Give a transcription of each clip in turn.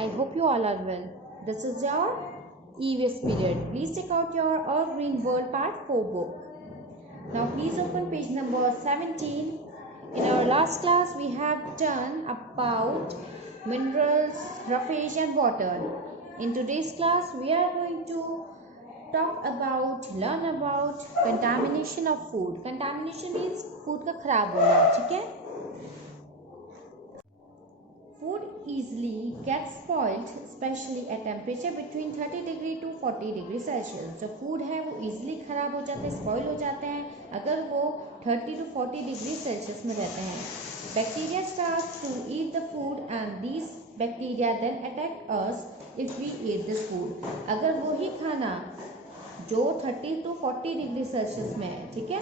I hope you all are well. This is your EVS period. Please check out your All Green World Part 4 book. Now please open page number 17. In our last class we have done about minerals, roughage and water. In today's class we are going to learn about contamination of food. Contamination means food का खराब होना, ठीक है? Food easily gets spoiled, especially at temperature between 30 degree to 40 degree Celsius. जो food है वो easily खराब हो जाते हैं, spoil हो जाते हैं अगर वो 30 to 40 degree Celsius में रहते हैं. Bacteria starts to eat the food and these bacteria then attack us if we eat this food. अगर वो ही खाना जो 30 to 40 डिग्री सेल्सियस में है, ठीक है,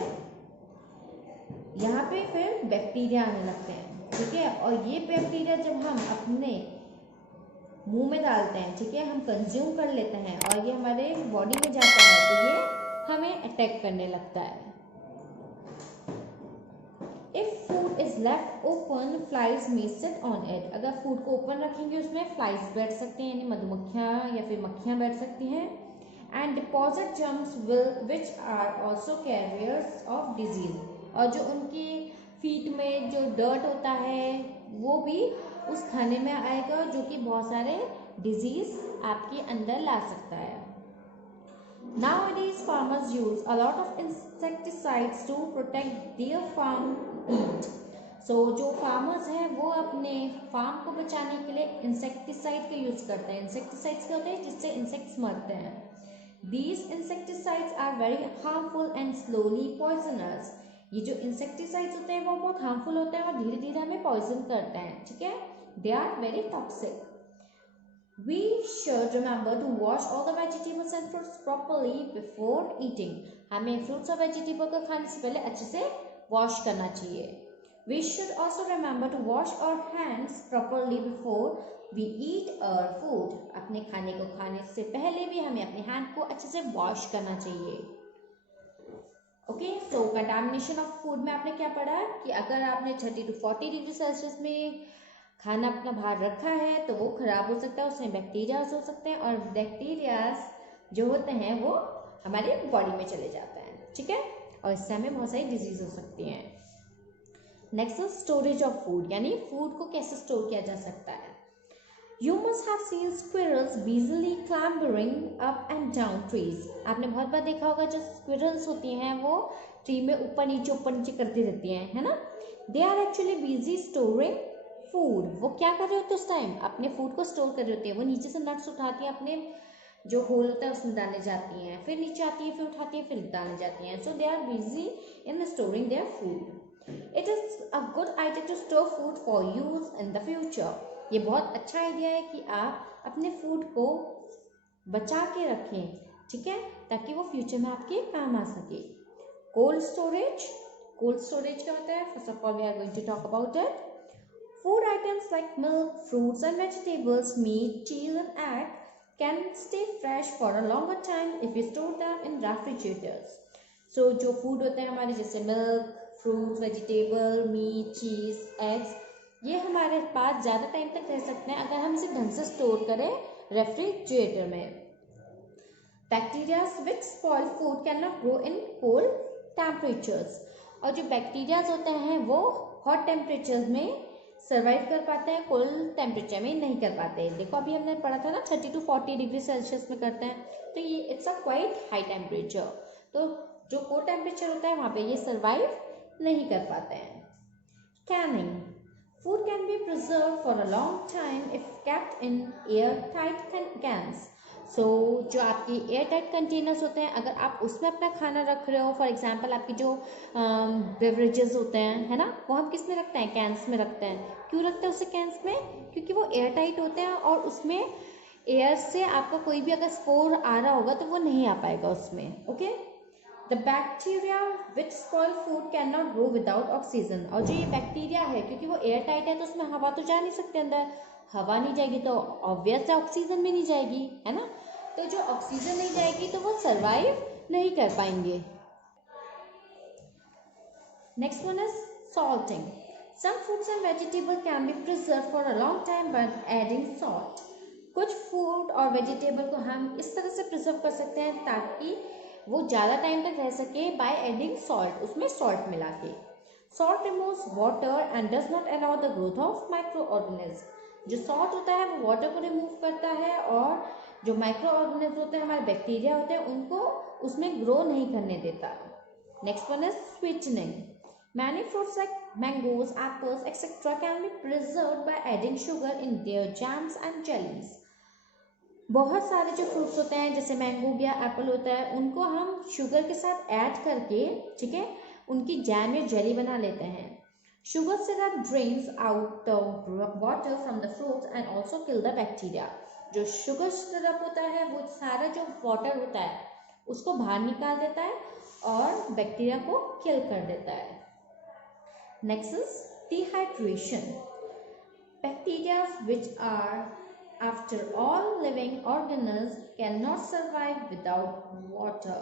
यहाँ पे फिर बैक्टीरिया आने लगते हैं, ठीक है, और ये बैक्टीरिया जब हम अपने मुंह में डालते हैं, ठीक है, हम कंज्यूम कर लेते हैं और ये हमारे बॉडी में जाता है तो ये हमें अटैक करने लगता है. If food is left open flies may sit on it. अगर फूड को ओपन रखेंगे उसमें फ्लाइज बैठ सकते हैं, यानी मधुमक्खियाँ या फिर मक्खियाँ बैठ सकती हैं. And deposit germs which are also carriers of disease. और जो उनकी फीट में जो डर्ट होता है वो भी उस खाने में आएगा जो कि बहुत सारे डिजीज आपके अंदर ला सकता है. Nowadays farmers use a lot of insecticides to protect their farm yield. So जो farmers हैं वो अपने फार्म को बचाने के लिए इंसेक्टिसाइड का यूज करते हैं. इंसेक्टिसाइड्स क्या होते हैं? जिससे इंसेक्ट्स मरते हैं. These insecticides are very harmful and slowly poisonous. ये जो इंसेक्टिसाइड्स होते हैं वो बहुत हार्मफुल होते हैं और धीरे धीरे हमें पॉइजन करते हैं, ठीक है. They are very toxic. We should remember to wash all the vegetables and fruits properly before eating. हमें फ्रूट्स और वेजिटेबल को खाने से पहले अच्छे से वॉश करना चाहिए. We should also remember to wash our hands properly before we eat our food. अपने खाने को खाने से पहले भी हमें अपने हैंड को अच्छे से वॉश करना चाहिए. Okay, so contamination of food में आपने क्या पढ़ा कि अगर आपने 30 to 40 डिग्री सेल्सियस में खाना अपना बाहर रखा है तो वो खराब हो सकता है, उसमें बैक्टीरियाज हो सकते हैं और बैक्टीरियाज जो होते हैं वो हमारे बॉडी में चले जाते हैं, ठीक है, और इससे हमें बहुत सारी डिजीज हो सकती हैं. नेक्स्ट स्टोरेज ऑफ फूड, यानी फूड को कैसे स्टोर किया जा सकता है. You must have seen squirrels busily clambering up and down trees. आपने बहुत बार देखा होगा जो squirrels होती हैं वो ट्री में ऊपर नीचे करती रहती हैं, है ना. They are actually busy storing food. वो क्या कर रहे होते हैं उस टाइम? अपने फूड को स्टोर कर रहे होते हैं. वो नीचे से नट्स उठाती हैं, अपने जो होल होता है उसमें डालने जाती हैं, फिर नीचे आती है, फिर उठाती है, फिर डालने जाती हैं. So they are busy in storing their food. It is a good idea to store food for use in the future. ये बहुत अच्छा आइडिया है कि आप अपने फूड को बचा के रखें, ठीक है, ताकि वो फ्यूचर में आपके काम आ सके. Cold storage. कोल्ड स्टोरेज क्या होता है? First of all we are going to talk about it. Food items like milk, fruits and vegetables, meat, cheese and egg can stay fresh for a longer time if you store them in refrigerators. So जो food होते हैं हमारे जैसे milk, fruits, vegetable, meat, cheese, eggs, ये हमारे पास ज़्यादा time तक रह सकते हैं अगर हम इसे ढंग से स्टोर करें रेफ्रिजरेटर में. Bacterias which spoil food can not grow in cold temperatures. और जो बैक्टीरियाज होते हैं वो हॉट टेम्परेचर में सर्वाइव कर पाते हैं, कोल्ड टेम्परेचर में नहीं कर पाते. देखो अभी हमने पढ़ा था ना 30 to 40 डिग्री सेल्सियस में करते हैं, तो ये it's a quite high temperature. तो जो कोल्ड टेम्परेचर होता है वहाँ पे ये सर्वाइव नहीं कर पाते हैं. Canning. Food can be preserved for a long time if kept in airtight cans. So जो आपकी airtight containers होते हैं अगर आप उसमें अपना खाना रख रहे हो, फॉर एग्जांपल आपकी जो बेवरेजेस होते हैं, है ना, वो हम किस में रखते हैं? कैंस में रखते हैं. क्यों रखते हैं उसे कैंस में? क्योंकि वो एयरटाइट होते हैं और उसमें एयर से आपका कोई भी अगर स्पोर आ रहा होगा तो वो नहीं आ पाएगा उसमें. Okay. The bacteria which spoil food cannot grow without oxygen. और जो ये बैक्टीरिया है क्योंकि वो एयर टाइट है तो उसमें हवा तो जा नहीं सकते अंदर. हवा नहीं जाएगी तो ऑब्वियस ऑक्सीजन भी नहीं जाएगी, है ना. तो जो ऑक्सीजन नहीं जाएगी तो वो सर्वाइव नहीं कर पाएंगे. Next one is salting. Some fruits and vegetables can be preserved for a long time by adding salt. कुछ फूड और वेजिटेबल को हम इस तरह से प्रिजर्व कर सकते हैं ताकि वो ज़्यादा टाइम तक रह सके बाय एडिंग सॉल्ट, उसमें सॉल्ट मिला के। Salt removes water and does not allow the growth of micro organism. जो सॉल्ट होता है वो वाटर को रिमूव करता है और जो माइक्रो ऑर्गेनिज्म होते हैं, हमारे बैक्टीरिया होते हैं, उनको उसमें ग्रो नहीं करने देता। Next one is sweetening. Many fruits like mangoes, apples etcetera can be preserved by adding sugar in their jams and jellies. बहुत सारे जो फ्रूट्स होते हैं जैसे मैंगो या एप्पल होता है, उनको हम शुगर के साथ ऐड करके, ठीक है, उनकी जैम या जेली बना लेते हैं। Sugar syrup drains out the water from the fruits and also kill the bacteria. जो शुगर सिरप होता है वो सारा जो वाटर होता है उसको बाहर निकाल देता है और बैक्टीरिया को किल कर देता है। Next is dehydration. Bacteria which are after all living organisms cannot survive without water.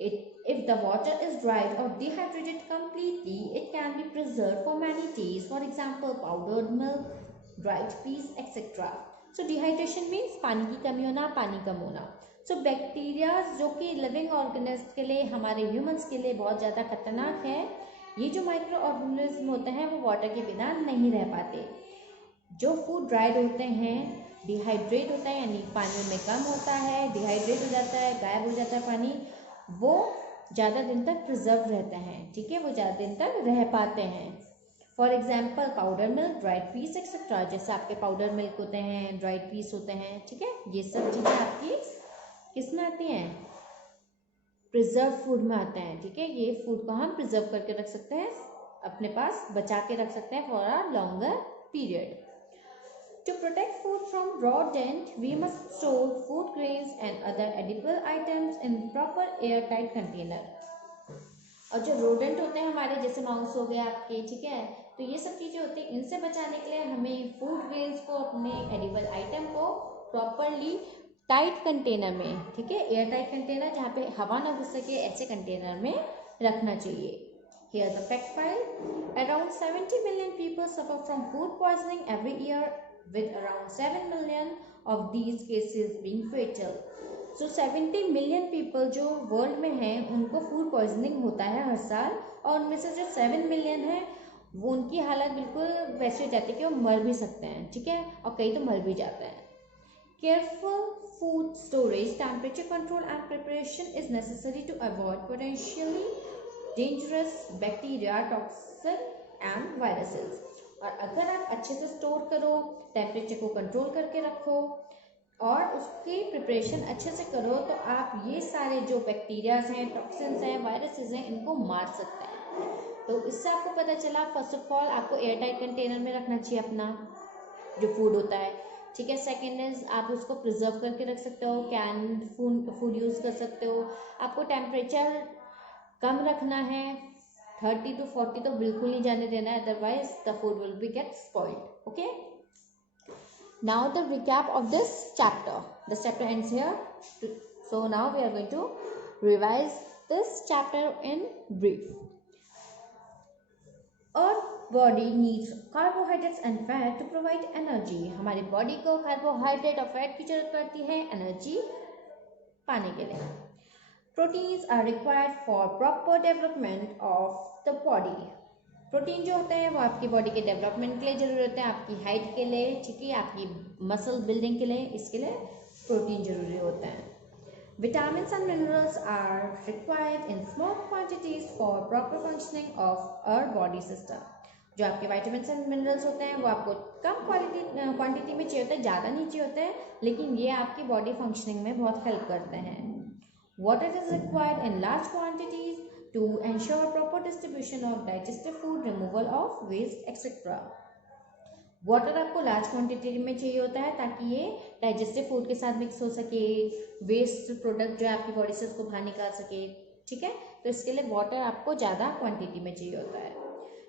If the water is dried or dehydrated completely, it can be preserved for many days. For example, powdered milk, dried peas, etc. So dehydration means पानी की कमी होना, पानी कम होना। So bacteria जो कि living organisms के लिए, हमारे humans के लिए बहुत ज़्यादा खतरनाक है, ये जो माइक्रो ऑर्गेनिज्म होते हैं वो वाटर के बिना नहीं रह पाते। जो फूड ड्राइड होते हैं, डिहाइड्रेट होता है यानी पानी में कम होता है, डिहाइड्रेट हो जाता है, गायब हो जाता है पानी, वो ज़्यादा दिन तक प्रिजर्व रहते हैं, ठीक है, वो ज़्यादा दिन तक रह पाते हैं। For example powder milk, dried peas etcetera. जैसे आपके पाउडर मिल्क होते हैं, ड्राइड पीस होते हैं, ठीक है, ये सब चीज़ें आपकी किस में आती हैं, प्रिजर्व फूड में आते हैं, ठीक है। ये फूड को हम प्रिजर्व करके रख सकते हैं, अपने पास बचा के रख सकते हैं for a longer period. To protect food from rodent, we must store food grains and other edible items in proper airtight container. और जो rodent होते हैं हमारे, जैसे माउस हो गए आपके, ठीक है, तो ये सब चीज़ें होती हैं, इनसे बचाने के लिए हमें फूड ग्रेन्स को, अपने एडिबल आइटम को प्रॉपरली टाइट कंटेनर में, ठीक है, एयर टाइट कंटेनर जहाँ पे हवा ना घुस सके, ऐसे कंटेनर में रखना चाहिए। Here the fact file. Around 70 million people suffer from food poisoning every year, with around 7 million of these cases being fatal. So 70 million people जो वर्ल्ड में हैं उनको फूड पॉइजनिंग होता है हर साल, और उनमें से जो 7 मिलियन है वो, उनकी हालत बिल्कुल वैसे हो जाती है कि वो मर भी सकते हैं, ठीक है, और कई तो मर भी जाते हैं। Careful food storage, temperature control and preparation is necessary to avoid potentially dangerous bacteria, toxin and viruses. और अगर आप अच्छे से स्टोर करो, टेम्परेचर को कंट्रोल करके रखो और उसकी प्रिपरेशन अच्छे से करो, तो आप ये सारे जो बैक्टीरियाज हैं, टॉक्सिन्स हैं, वायरसेस हैं, इनको मार सकते हैं। तो इससे आपको पता चला, फर्स्ट ऑफ ऑल आपको एयर टाइट कंटेनर में रखना चाहिए अपना जो फूड होता है, ठीक है। सेकेंड इज आप उसको प्रिजर्व करके रख सकते हो, कैन फूड यूज़ कर सकते हो। आपको टेम्परेचर कम रखना है, 30 to 40 तो बिल्कुल नहीं जाने देना है, otherwise the food will be gate spoiled. Okay, now the recap of this chapter. This chapter ends here. So now we are going to revise this chapter in brief. Our body needs carbohydrates and fat to provide energy. हमारी body को carbohydrate और fat की जरूरत पड़ती है energy पाने के लिए. Proteins are required for proper development of the body. Protein जो होते हैं वो आपकी बॉडी के डेवलपमेंट के लिए जरूरी होते हैं, आपकी हाइट के लिए, ठीक है, आपकी मसल बिल्डिंग के लिए, इसके लिए प्रोटीन जरूरी होते हैं. Vitamins and minerals are required in small quantities for proper functioning of our body system. जो आपके vitamins and minerals होते हैं वो आपको कम क्वांटिटी में चाहिए होते हैं, ज़्यादा नहीं चाहिए होते हैं, लेकिन ये आपकी बॉडी फंक्शनिंग में बहुत हेल्प करते हैं. Water is required in large quantities to ensure proper distribution of digestive food, removal of waste, etc. Water आपको लार्ज क्वांटिटी में चाहिए होता है ताकि ये डाइजेस्टिव फूड के साथ मिक्स हो सके, वेस्ट प्रोडक्ट जो है आपकी बॉडी से उसको बाहर निकाल सके, ठीक है, तो इसके लिए वाटर आपको ज़्यादा क्वांटिटी में चाहिए होता है.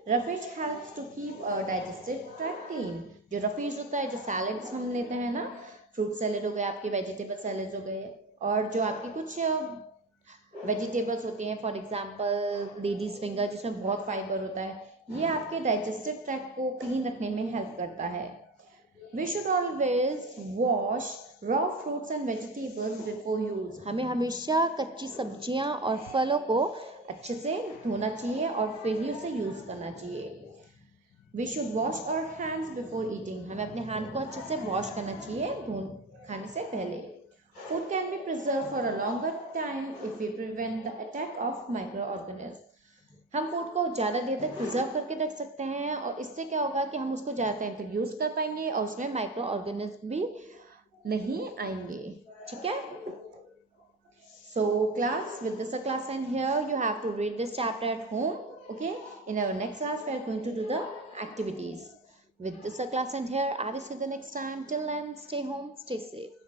Roughage helps to keep digestive tract clean. जो रफीज होता है, जो सैलड्स हम लेते हैं ना, फ्रूट सैलड हो गए, आपके वेजिटेबल सैलड्स हो गए, और जो आपकी कुछ वेजिटेबल्स होती हैं, फॉर एग्जांपल लेडीज़ फिंगर जिसमें बहुत फाइबर होता है, ये आपके डाइजेस्टिव ट्रैक्ट को क्लीन रखने में हेल्प करता है. We should always wash raw fruits and vegetables before use. हमें हमेशा कच्ची सब्जियां और फलों को अच्छे से धोना चाहिए और फिर ही उसे यूज करना चाहिए. We should wash our hands before eating. हमें अपने हाथ को अच्छे से वॉश करना चाहिए खाने से पहले. Food can be preserved for a longer time if we prevent the attack of microorganisms. हम फूड को ज़्यादा देर तक प्रिजर्व करके रख सकते हैं और इससे क्या होगा कि हम उसको ज़्यादा टाइम तक यूज़ कर पाएंगे और उसमें माइक्रो ऑर्गेनिज्म भी नहीं आएंगे. ठीक है. So class, with this a class end here. You have to read this chapter at home. Okay. In our next class, we are going to do the activities. With this a class end here. I will see you the next time. Till then, stay home, stay safe.